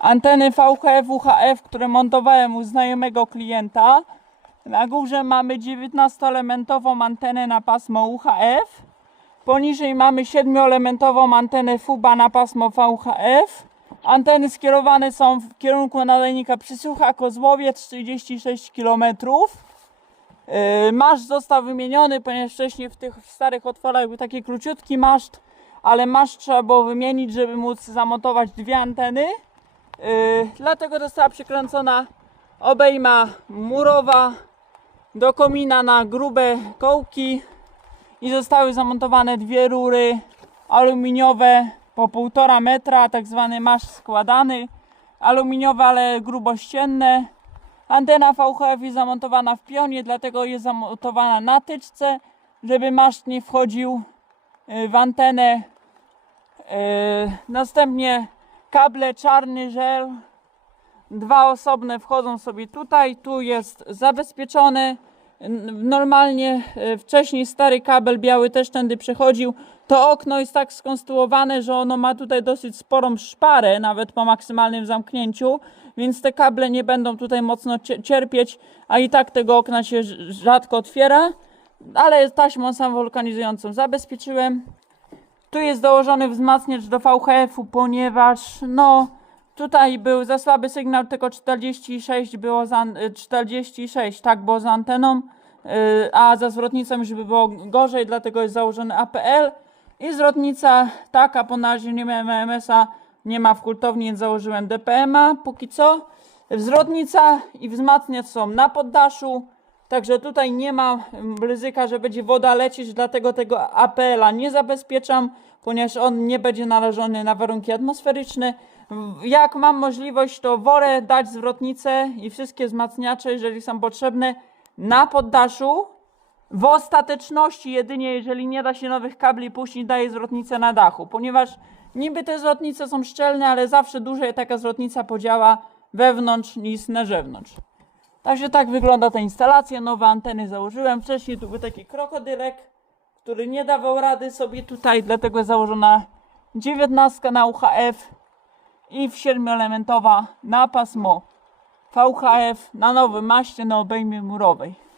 anteny VHF, UHF, które montowałem u znajomego klienta. Na górze mamy 19-elementową antenę na pasmo UHF. Poniżej mamy 7-elementową antenę FUBA na pasmo VHF. Anteny skierowane są w kierunku nadajnika Przysłucha Kozłowiec 36 km. Yy, Maszt został wymieniony, ponieważ wcześniej w tych starych otworach był taki króciutki maszt, ale maszt trzeba było wymienić, żeby móc zamontować dwie anteny. Yy, Dlatego została przykręcona obejma murowa do komina na grube kołki i zostały zamontowane dwie rury aluminiowe po 1,5 metra, tak zwany maszt składany, aluminiowe, ale grubościenne. Antena VHF jest zamontowana w pionie, dlatego jest zamontowana na tyczce, żeby maszt nie wchodził y, w antenę. Y, Następnie kable czarny żel. Dwa osobne wchodzą sobie tutaj, tu jest zabezpieczone. N- Normalnie y, wcześniej stary kabel biały też tędy przechodził. To okno jest tak skonstruowane, że ono ma tutaj dosyć sporą szparę, nawet po maksymalnym zamknięciu, więc te kable nie będą tutaj mocno cie- cierpieć, a i tak tego okna się rzadko otwiera. Ale taśmą samowulkanizującą zabezpieczyłem. Tu jest dołożony wzmacniacz do VHF-u, ponieważ no tutaj był za słaby sygnał, tylko 46 było za, an- y, 46 tak było z anteną, y, a za zwrotnicą już by było gorzej, dlatego jest założony APL i zwrotnica taka, po na razie nie miałem EMS-a, nie ma w kultowni, więc założyłem DPM-a póki co. Zwrotnica i wzmacniacz są na poddaszu, Także tutaj nie ma mm, ryzyka, że będzie woda lecieć, dlatego tego APL-a nie zabezpieczam, ponieważ on nie będzie narażony na warunki atmosferyczne. Jak mam możliwość, to wolę dać zwrotnicę i wszystkie wzmacniacze, jeżeli są potrzebne, na poddaszu. W ostateczności, jedynie jeżeli nie da się nowych kabli puścić, daję zwrotnicę na dachu, ponieważ niby te zwrotnice są szczelne, ale zawsze dłużej taka zwrotnica podziała wewnątrz niż na zewnątrz. Także tak wygląda ta instalacja. Nowe anteny założyłem. Wcześniej tu był taki krokodylek, który nie dawał rady sobie tutaj, dlatego założona 19 na UHF i w 7-elementowa na pasmo VHF na nowym maście na obejmie murowej.